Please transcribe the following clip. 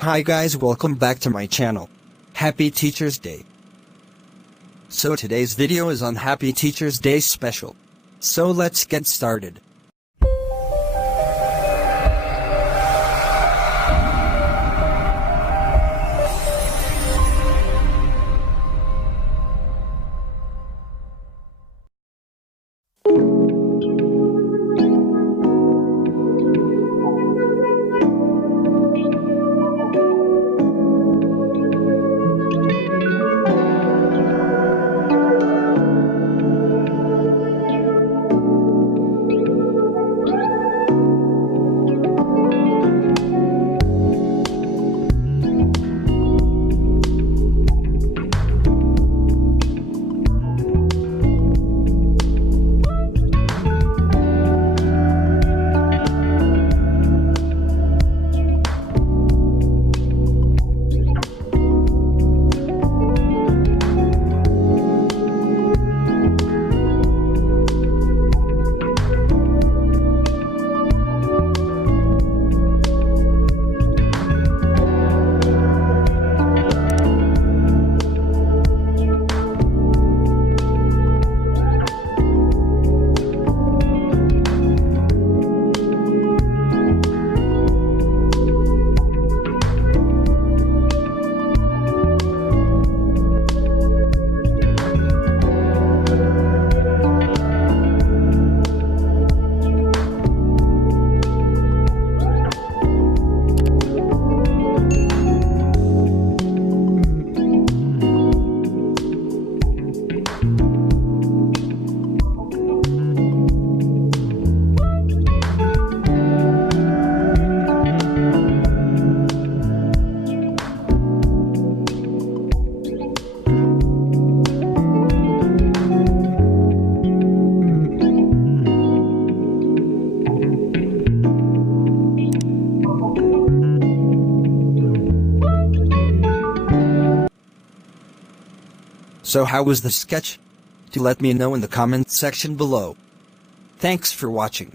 Hi guys, welcome back to my channel. Happy Teachers Day. So today's video is on Happy Teachers Day special. So let's get started. So how was the sketch? Do let me know in the comment section below. Thanks for watching.